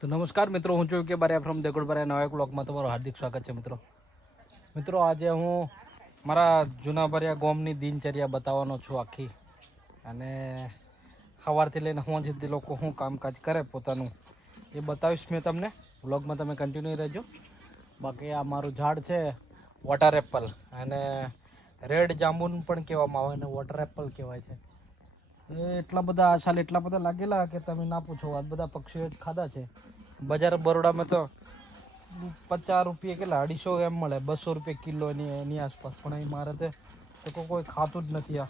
તો નમસ્કાર મિત્રો, હું છું કે બારે ફ્રોમ દેગુડબારા નવા બ્લોગમાં તમારું હાર્દિક સ્વાગત છે મિત્રો. મિત્રો, આજે હું મારા જૂના ભર્યા ગોમની દિનચર્યા બતાવવાનો છું આખી. અને સવારથી લઈને હું સુધી લોકો શું કામકાજ કરે પોતાનું એ બતાવીશ મેં તમને. બ્લોગમાં તમે કન્ટિન્યુ રહેજો. બાકી આ મારું ઝાડ છે વોટર એપલ અને રેડ જાંબુન પણ કહેવામાં આવે અને વોટર એપલ કહેવાય છે. એટલા બધા આશાલ એટલા બધા લાગેલા કે તમે ના પૂછો. આ બધા પક્ષીઓ જ ખાધા છે. બજાર બરોડામાં તો પચાસ રૂપિયા કેટલા? અઢીસો એમ મળે. બસો રૂપિયા કિલો એની એની આસપાસ. પણ અહીં મારે તે, તો કોઈ ખાતું જ નથી આ.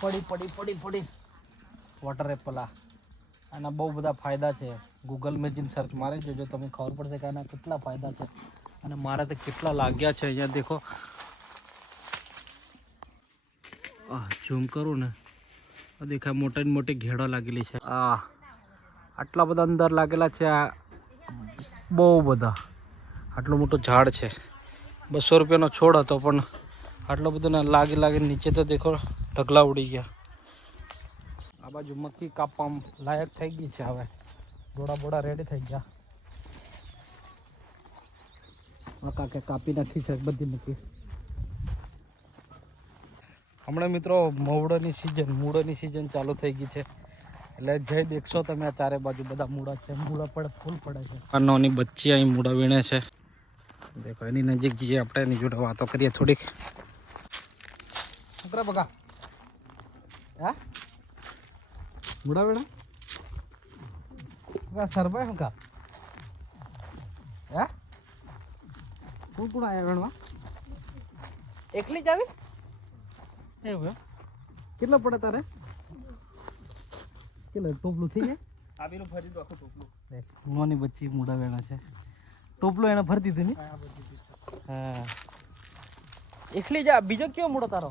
પડી પડી પડી પડી. વોટર એપલ આ. આના બહુ બધા ફાયદા છે. ગૂગલ મેં જઈને સર્ચ મારી જોજો. તમને ખબર પડશે કે આના કેટલા ફાયદા છે. અને મારા તો કેટલા લાગ્યા છે. અહીંયા દેખો. ઝૂમ કરું ને. દેખાય મોટા ને મોટી ઘેડો લાગેલી છે. આ આટલા બધા અંદર લાગેલા છે આ બહુ બધા. આટલું મોટું ઝાડ છે. બસો રૂપિયાનો છોડ હતો, પણ આટલો બધો ને લાગી લાગી નીચે તો દેખો, ઢગલા ઉડી ગયા. આ બાજુ મક્કી કાપવા લાયક થઈ ગઈ છે હવે. ડોડા બોડા રેડી થઈ ગયા. મકા કે કાપી નાખી છે બધી મક્કી. હમણાં મિત્રો મવડોની સિઝન મૂળોની સિઝન ચાલુ થઈ ગઈ છે. એટલે જઈ દેખશો તમે આ ચારે બાજુ. બધા મૂળા છે મૂળા પડે ફૂલ પડે છે. નાની બચ્ચી અહીં મૂળા વીણે છે. દેખો એની નજીક જઈએ આપણે એની જોડે વાતો કરીએ થોડીક. છોકરા બગા. હા? મૂળા વીણા? સરભાઈ હંકા હે? કોણ કોણ આવ્યા વીણવા? એકલી જ આવી? એવું કેટલો પડે તારે? કેટલો ટોપલું થઈ જાય? આવેલું ફરી દો આખું ટોપલું. દેખ બચ્ચી મૂડા વેણા છે. ટોપલું એને ભરી દીધું ને? હા એકલી જા બીજો કયો મૂડો તારો?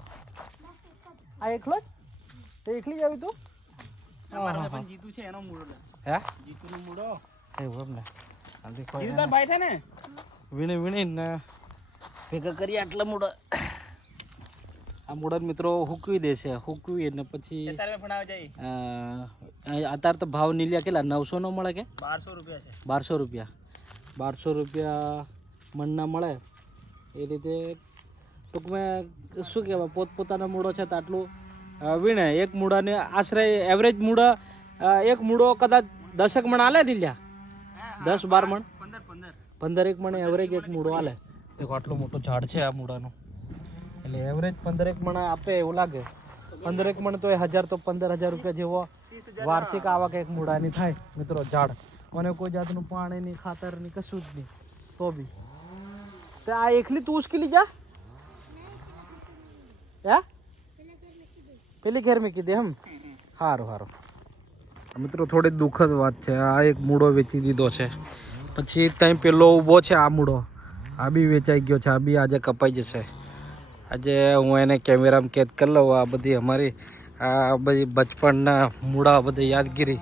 આ એકલો જ? તે એકલી જ આવી તું? અમારે છે એનો મૂળો હે? જીતુનો મૂળો એવું એમ ને? આ દેખો જીતુ તાર ભાઈ છે ને? વીણી વીણીને ભેગા કરી આટલા મૂડા આ મૂડા મિત્રો હુકવી દેશે હુકવી અને પછી અત્યારે તો ભાવ નીલ્યા કેટલા? નવસો નો મળે કે? બારસો રૂપિયા છે. બારસો રૂપિયા. બારસો રૂપિયા મણના મળે. એ રીતે ટૂંકમાં શું કહેવાય? પોતપોતાના મૂળો છે તો આટલું વીણે. એક મૂળાને આશરે એવરેજ મૂળા એક મૂળો કદાચ દસેક મણ આલે નીલ્યા? દસ બાર મણ? પંદર પંદર. પંદર એક મણ એવરેજ એક મૂળો આલે. દેખો આટલો મોટો ઝાડ છે આ મૂળાનું. એટલે એવરેજ પંદરેક મણ આપે એવું લાગે. પંદરેક મણ તો એ હજાર તો પંદર હજાર રૂપિયા જેવો વાર્ષિક આવક એક મૂળાની થાય, મિત્રો, ઝાડ. અને કોઈ જાતનું પાણી નહીં ખાતર નહીં કશું જ નહીં, તો બી. તે આ એકલી તું ઉશ્કેલી જા. હે? પેલી ઘેર મૂકી કીધી એમ? સારું સારું મિત્રો, થોડી દુઃખદ વાત છે. આ એક મૂળો વેચી દીધો છે. પછી ત્યાં પેલો ઊભો છે આ મૂળો. આ બી વેચાઈ ગયો છે. આ બી આજે કપાઈ જશે. આજે હું એને કેમેરામાં કેદ કરી લઉં, આ બધી અમારી, આ બધી બચપણના મૂળા બધી યાદગીરી.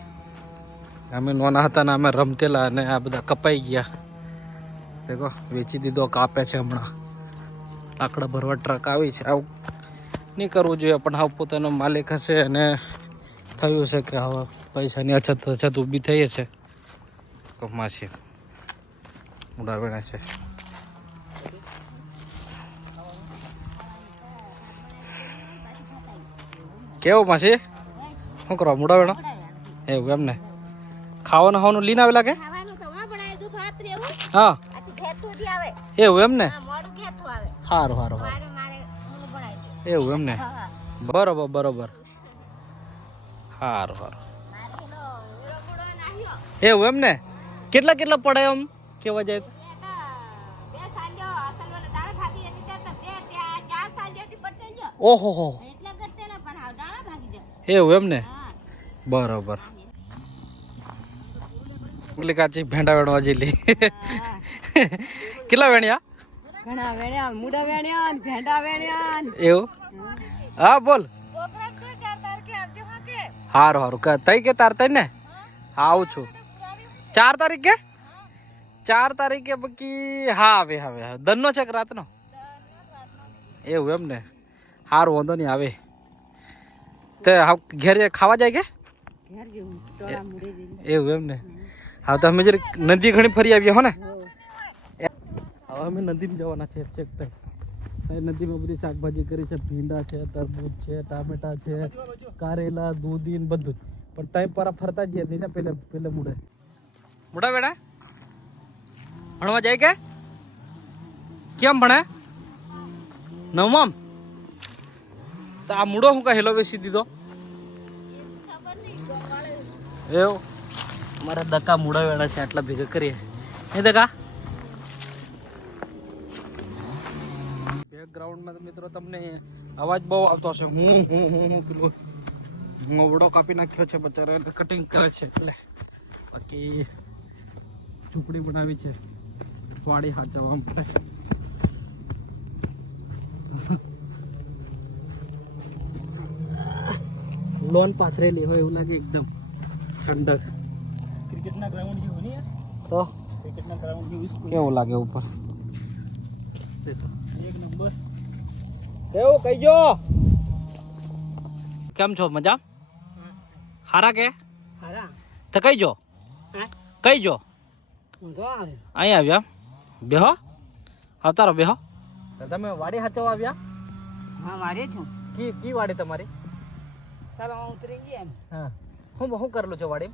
અમે નાના હતા ને અમે રમતેલા અને આ બધા કપાઈ ગયા. દેખો, વેચી દીધો, કાપે છે હમણાં. લાકડા ભરવા ટ્રક આવી છે. આવું નહીં કરવું જોઈએ, પણ આવું પોતાનો માલિક હશે અને થયું છે કે હવે પૈસાની અછત અછત ઊભી થઈ છે. કમાશે વેણા છે. કેવું માસી શું કરવા મોડા વેણા? એવું એમ ને. ખાવાનું ખાવાનું લઈને આવેલા કે? હા. એવું એમ ને? હા મોડું ઘેરથી આવે. સારું સારું એવું એમ ને? બરોબર બરોબર. સારું સારું એવું એમ ને? કેટલા કેટલા પડે એમ? કેવા જાય? ઓહો બે એવું એમ ને બરોબર. પેલી કાચી ભેંડા વેણવા જેલી. કેટલા વેણ્યા? ઘણા વેણ્યા મુડા વેણ્યા ભેંડા વેણ્યા એવું? હા બોલ. હારું હારું. તઈ કે તાર તઈ ને આવું છું. ચાર તારીખે? ચાર તારીખે બાકી હા આવે હવે દનનો છે કે રાતનો? એવું એમ ને હારું વાંધો નહીં આવે. તે હાવ ઘેર ખાવા જાય કે? એવું એમ ને? હા તો અમે જરીક નદી ઘણી ફરી આવ્યા હો ને? હવે અમે નદીમાં જવાના છે ચેક નદીમાં બધી શાકભાજી કરી છે ભીંડા છે તરબૂચ છે ટામેટા છે કારેલા દૂધી ને બધું. પણ ત્યાં પર ફરતા જ નહીં ને પેલે પેલે મુડે મોટા બેડા ભણવા જાય કે? કેમ ભણે? નવમ તો આ મૂડો હું કહેલો બેસી દીધો. એવું? મારા દકા મૂડા વેળા છે આટલા ભેગા કરીએ. એ દકા? બેકગ્રાઉન્ડમાં મિત્રો તમને અવાજ બહુ આવતો હશે. હું હું હું હું પેલું મોવડો કાપી નાખ્યો છે બચારો એટલે કટિંગ કરે છે. એટલે બાકી ઝૂંપડી બનાવી છે. વાડી હાચવવા માટે. લોન પાથરેલી હોય એવું લાગે એકદમ. ઠંડક. ક્રિકેટના ગ્રાઉન્ડ જેવું નહીં યાર? તો? ક્રિકેટના ગ્રાઉન્ડ જેવું જ કેવું લાગે ઉપર? દેખો. એક નંબર. એવું કહીજો કેમ છો? મજા? હારા કે? હારા. તો કહીજો હા? કહીજો ઊંધો આવે. અહીં આવ્યા. બેહો. આવતારો બેહો. તમે વાડી હાચવા આવ્યા? હા મારે છું. કી કી વાડી તમારી? ચાલો હું ઉતરી ગયા એમ. હા હું શું છું વાડી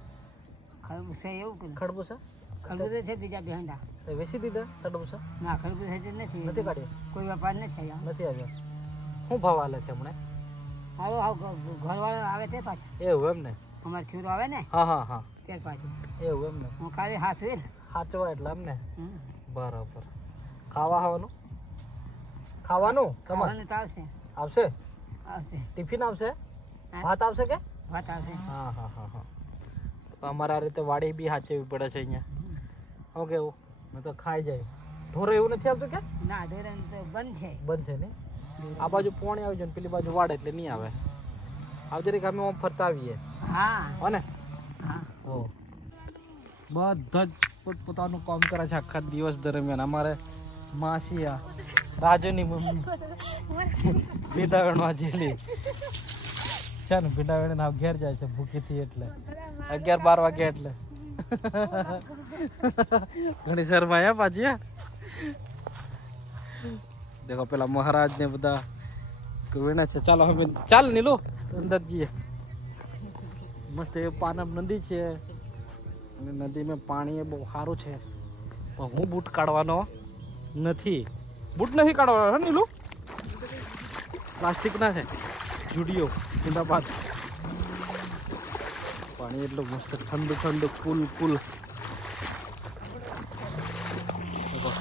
ખરબૂચા એવું કર્યું. ખડબૂસા ખરબૂચા છે બીજા બેહંડા વેસી વેચી દીધા ખડબૂસા ના ખરબૂચા છે નથી. નથી કાઢ્યા? કોઈ વેપાર નથી થયા નથી આવ્યા. શું ભાવ આલે છે હમણાં? હાલો હાવ ઘરવાળા આવે તે પાછા. એવું એમ ને? અમારે છોરો આવે ને? હા હા હા. તે પાછું. એવું એમ ને? હું ખાલી હાથવીર હાચવા એટલે એમ ને? બરાબર. ખાવા ખાવાનું? ખાવાનું તમારે આવશે. આવશે? આવશે. ટિફિન આવશે? ભાત આવશે કે? વાત આવશે હા હા હા હા. તો અમારે રીતે વાડી બી સાચવવી પડે છે અહીંયા. ઓકે કેવું તો ખાઈ જાય. ઢોરો એવું નથી આવતું કે? ના તો બંધ છે. બંધ છે ને? આ બાજુ પોણી આવી જાય પેલી બાજુ વાડ એટલે નહીં આવે. આવજે રીતે અમે આમ ફરતા આવીએ. હા. હોને હા. ઓ બધા જ પોતપોતાનું કામ કરે છે આખા દિવસ દરમિયાન. અમારે માસી આ રાજુની મમ્મી. ભીડાવણમાં જેલી છે ને ભીડાવણ ના ઘેર જાય છે ભૂખીથી એટલે. અગિયાર બાર વાગે એટલે. ઘણી શરમાયા પાછી. દેખો પેલા મહારાજ ને બધા વેણા છે. ચાલો હવે ચાલ નીલો અંદર જઈએ. મસ્ત એ પાનમ નદી છે. અને નદીમાં પાણી એ બહુ સારું છે. પણ હું બૂટ કાઢવાનો નથી. બૂટ નથી કાઢવાનો હે નીલું? પ્લાસ્ટિકના છે. જુડિયો. જિંદાબાદ પાણી એટલું મસ્ત ઠંડુ ઠંડુ કુલ કુલ દેખો.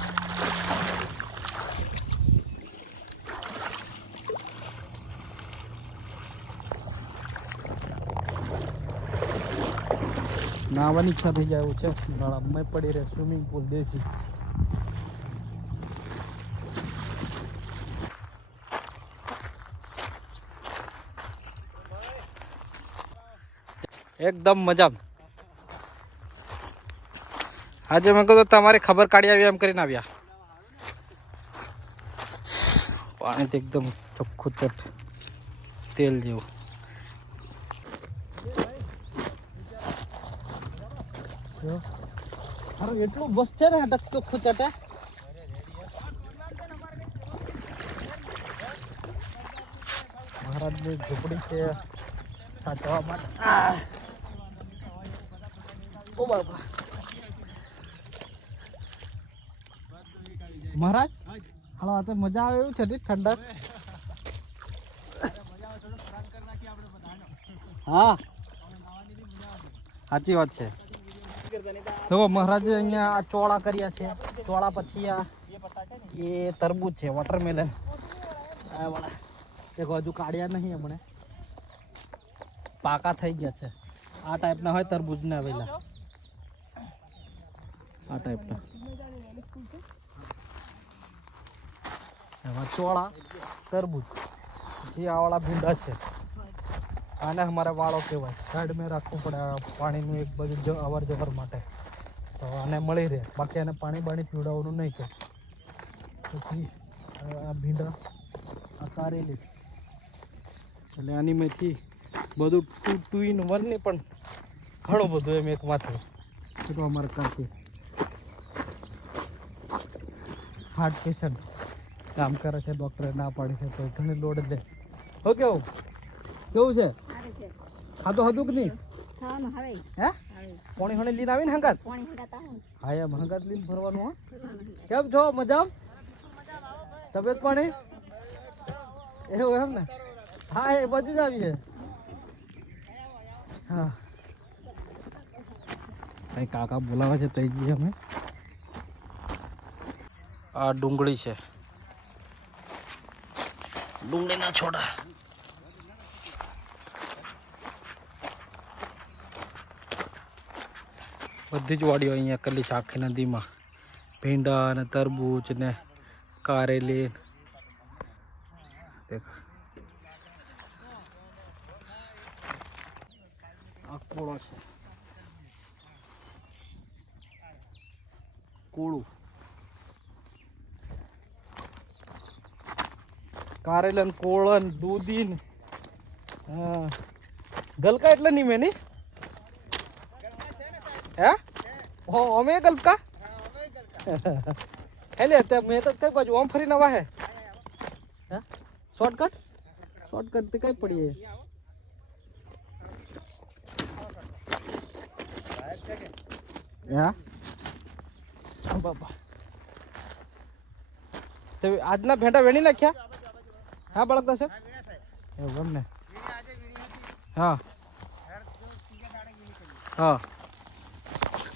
નાહવાની ઈચ્છા થઈ જાય એવું છે ઉનાળામાં પડી રહે સ્વિમિંગ પુલ દેશી એકદમ મજા આજે મેં કહું તમારી ખબર કાઢી આવી એમ કરીને આવ્યા પાણી એકદમ ચોખ્ખું ચટ તેલ જેવું. એટલું બસ છે ને ચોખ્ખું ચટે મહારાજની ઝૂંપડી છે સાચવા માટે. મહારાજ? હાલો, આ તો મજા આવે એવું છે ને ઠંડક. હા. સાચી વાત છે. તો મહારાજે અહીંયા આ ચોળા કર્યા છે. ચોળા પછી આ એ તરબૂજ છે વોટરમેલન દેખો, હજુ કાઢ્યા નહીં હમણાં. પાકા થઈ ગયા છે. આ ટાઈપના હોય તરબૂચ ને આવેલા આ ટાઈપના એમાં ચોળા તરબૂચ જે આવાળા વાળા ભીંડા છે. આને અમારે વાળો કહેવાય. સાઈડ મેં રાખવું પડે પાણીનું એક બાજુ જ- અવર જવર માટે. તો આને મળી રહે. બાકી આને પાણી બાણી પીવડાવવાનું નહીં કે. પછી આ આ ભીંડા આ કારેલી એટલે આની મેથી બધું ટુ ટુ ઇન વનની પણ ઘણું બધું એમ એકમાંથી એટલું અમારે કરતી હાર્ટ પેશન્ટ કામ કરે છે ડૉક્ટરે ના પાડે છે તો ઘણી લોડ દે હો કેવું કેવું છે? ખાધું હતું કે નહીં? હે? પોણી કોણી લીન આવીને હંગાત? હું એમ હંગાત લીન ભરવાનું હો. કેમ છો? મજામ? તબિયત પાણી? એવું એમ ને? હા એ બધું જ છે. હા. કાકા બોલાવે છે તઈ જઈએ અમે. આ ડુંગળી છે. ડુંગળીના છોડા. બધી જ વાડીઓ અહીંયા કરેલી છે આખી નદીમાં. ભીંડા ને તરબૂચ ને કારેલી દેખ આ કોળો છે કોળું કારેલા કોળન, દૂધીન. ગલકા એટલે નહીં મેની હે? હો, અમે ગલકા? એટલે તે મેં તો કઈ બાજુ આમ ફરીને વાહે. હે? શોર્ટકટ? શોર્ટકટ તે કઈ પડીએ? હા? બાબા આજના ભેંડા વેણી નાખ્યા? હા, બળકતા છે? એવું એમ ને? હા. હા.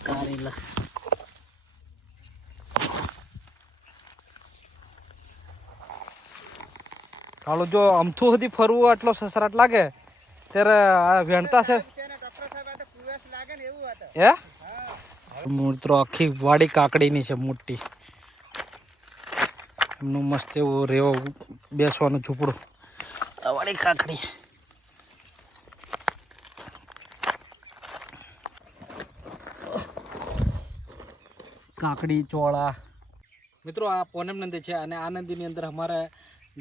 કારેલા હાલો, જો અમથું સુધી ફરવું આટલો સસરાટ લાગે, ત્યારે આ વેણતા છે. હે? મિત્રો, આખી વાડી કાકડીની છે, મોટી. એમનું મસ્ત એવું રેવો બેસવાનું ઝૂંપડું વાળી કાકડી કાકડી ચોળા. મિત્રો, આ પોનમ નદી છે અને આ નદીની અંદર અમારે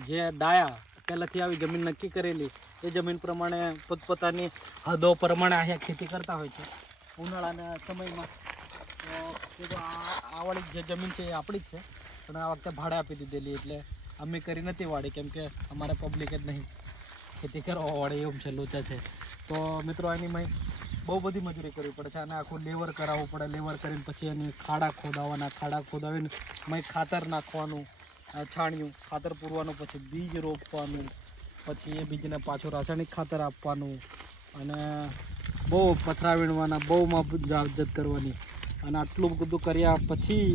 જે ડાયા પહેલાંથી આવી જમીન નક્કી કરેલી, એ જમીન પ્રમાણે પોતપોતાની હદો પ્રમાણે અહીંયા ખેતી કરતા હોય છે. ઉનાળાના સમયમાં, તો આ વાળી જે જમીન છે એ આપણી જ છે. પણ આ વખતે ભાડે આપી દીધેલી, એટલે અમે કરી નથી વાળી, કેમ કે અમારે પબ્લિક જ નહીં. ખેતી કરવા વાળે એવું છે, લોચા છે. તો મિત્રો એની મેં બહુ બધી મજૂરી કરવી પડે છે. અને આખું લેવર કરાવવું પડે. લેવર કરીને પછી એની ખાડા ખોદાવાના, ખાડા ખોદાવીને મેં ખાતર નાખવાનું છાણિયું, ખાતર પૂરવાનું, પછી બીજ રોપવાનું, પછી એ બીજને પાછું રાસાયણિક ખાતર આપવાનું, અને બહુ પથરા વીણવાના, બહુ જાવજત કરવાની. અને આટલું બધું કર્યા પછી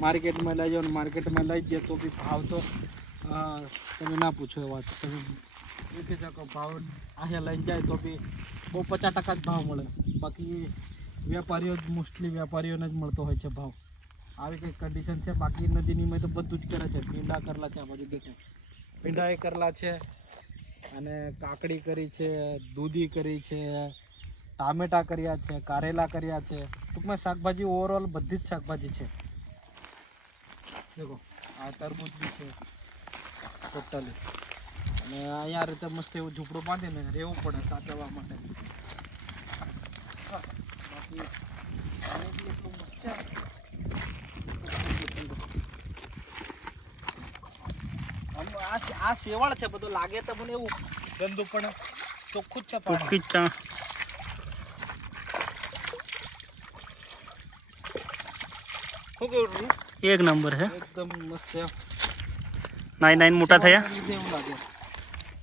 માર્કેટમાં લઈ જાઓ માર્કેટમાં લઈ જઈએ તો બી ભાવ તો અ, તમે ના પૂછો એ વાત. તમે મૂકી શકો ભાવ. અહીંયા લઈને જાય તો બી બહુ પચાસ ટકા જ ભાવ મળે. બાકી વેપારીઓ જ મોસ્ટલી વેપારીઓને જ મળતો હોય છે ભાવ. આવી કંઈક કન્ડિશન છે. બાકી નદીની મેં તો બધું જ કરે છે. ભીંડા કરલા છે આ બાજુ દેખાય. ભીંડા એ કરલા છે અને કાકડી કરી છે દૂધી કરી છે ટામેટા કર્યા છે કારેલા કર્યા છે. ટૂંકમાં શાકભાજી ઓવરઓલ બધી જ શાકભાજી છે. દેખો આ તરબૂચ બી છે. ટોટલી. અને અહીંયા રીતે મસ્ત એવું ઝૂંપડું બાંધીને રહેવું પડે સાચવવા માટે. હા, બાકી એટલું છે આ શેવાળ છે બધું લાગે તો મને એવું ગંદુ પણ ચોખ્ખું જ છે પાણી. શું કેવું એક નંબર છે. એકદમ મસ્ત છે. નાઈ નાઈન મોટા થયા? એવું લાગે.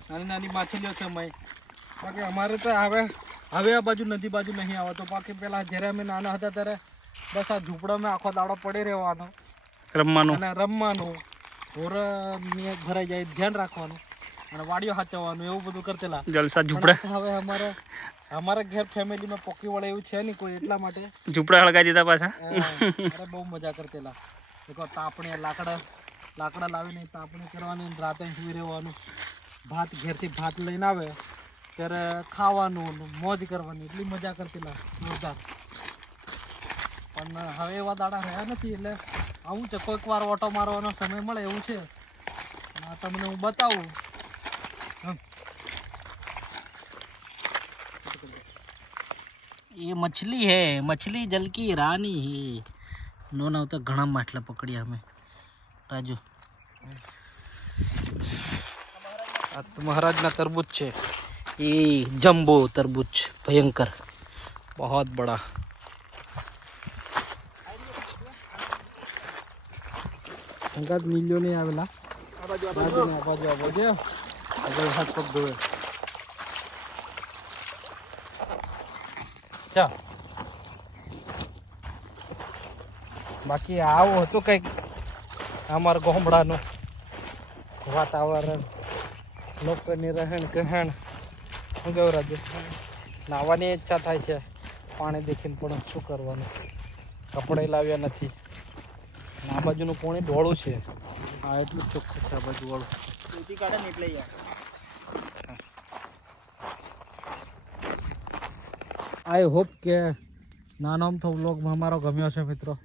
નાની નાની માછલીઓ છે મય. બાકી અમારે તો હવે હવે આ બાજુ નદી બાજુ નહીં આવતો બાકી પેલા જ્યારે અમે નાના હતા ત્યારે બસ આ ઝૂંપડામાં આખો દાડો પડી રહેવાનો. રમવાનું. અને રમવાનું. ઘોર ભરાઈ જાય ધ્યાન રાખવાનું. અને વાડીઓ સાચવવાનું એવું બધું કરતેલા. જલસા ઝૂંપડા. હવે અમારે અમારા ઘેર ફેમિલીમાં પોકી વળે એવું છે નહીં કોઈ એટલા માટે. ઝૂંપડા હળગાઈ દીધા પાછા. બહુ મજા કરતેલા. એક તાપણી લાકડા લાકડા લાવીને તાપણી કરવાની રાતે સુઈ રહેવાનું. ભાત ઘેરથી ભાત લઈને આવે, ત્યારે ખાવાનું મોજ કરવાની. એટલી મજા કરતી જોરદાર. પણ હવે એવા દાડા રહ્યા નથી, એટલે આવું છે કોઈક વાર ઓટો મારવાનો સમય મળે એવું છે. તમને હું બતાવું. એ મછલી હે, મછલી જલકી રાની હે. નો ના તો ઘણા માટલા પકડ્યા અમે. રાજુ. આ તો મહારાજના તરબૂચ છે. એ જમ્બો તરબૂચ ભયંકર. બહુ બડા. અંગાત મિલ્યો નહીં આવેલા. આગળ હાથ પગ ધોવે. ચા બાકી આવું હતું કંઈક અમારા ગામડાનું વાતાવરણ લોકોની રહેણ કહેણ શું કહ્યું રાજુ નાહવાની ઈચ્છા થાય છે પાણી દેખીને પણ શું કરવાનું? કપડાં લાવ્યા નથી. આ બાજુનું પાણી ડોળું છે. આ એટલું ચોખ્ખું છે આ બાજુ વાળું. આઈ હોપ કે નાનો અમથો વ્લોગમાં અમારો ગમ્યો છે મિત્રો.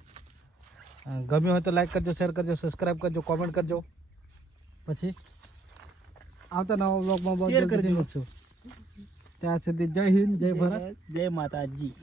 ગમ્યો હોય તો લાઈક કરજો શેર કરજો સબસ્ક્રાઈબ કરજો કોમેન્ટ કરજો. પછી આવતા નવા બ્લોગમાં બહુ જલ્દી મળશું. ત્યાં સુધી જય હિન્દ જય ભારત. જય માતાજી.